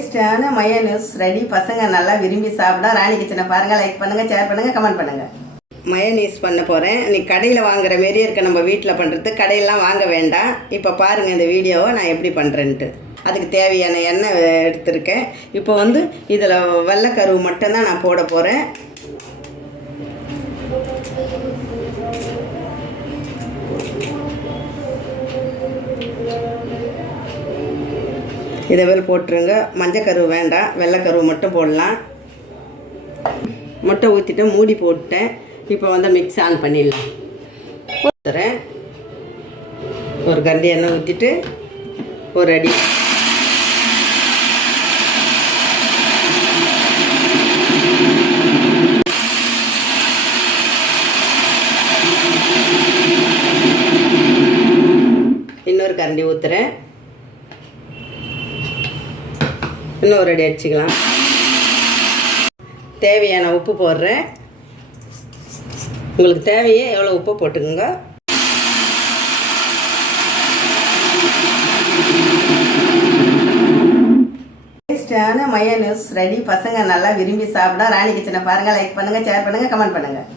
டேஸ்டான mayonnaise ready. பசங்க நல்லா விரும்பி சாப்பிட. ராணி கிச்சனை பாருங்கள், லைக் பண்ணுங்கள், ஷேர் பண்ணுங்கள், கமெண்ட் பண்ணுங்கள். மயோனீஸ் பண்ண போகிறேன். நீ கடையில் வாங்குற மாரியே இருக்க, நம்ம வீட்டில் பண்ணுறது. கடையெல்லாம் வாங்க வேண்டாம். இப்போ பாருங்கள் இந்த வீடியோவை நான் எப்படி பண்ணுறேன்ட்டு. அதுக்கு தேவையான எண்ணெய் எடுத்துருக்கேன். இப்போ இதில் வெள்ளைக்கருவு மட்டும்தான் நான் போட போகிறேன். இதை போட்டுருங்க. மஞ்சக்கருவு வேண்டாம், வெள்ளைக்கருவு மட்டும் போடலாம். முட்டை ஊற்றிட்டு மூடி போட்டேன். இப்போ மிக்ஸ் ஆன் பண்ணிடலாம். போட்டுறேன். ஒரு கரண்டி எண்ணெய் ஊற்றிட்டு ஒரு அடி இன்னொரு கரண்டி ஊற்றுறேன். இன்னொரு அடி அடிச்சுக்கலாம். தேவையான உப்பு போடுறேன். உங்களுக்கு தேவையே எவ்வளோ உப்பு போட்டுக்கோங்க. டேஸ்டான மயோனீஸ் ரெடி. பசங்க நல்லா விரும்பி சாப்பிட. ராணி கிச்சனை பாருங்கள், லைக் பண்ணுங்கள், ஷேர் பண்ணுங்கள், கமெண்ட் பண்ணுங்கள்.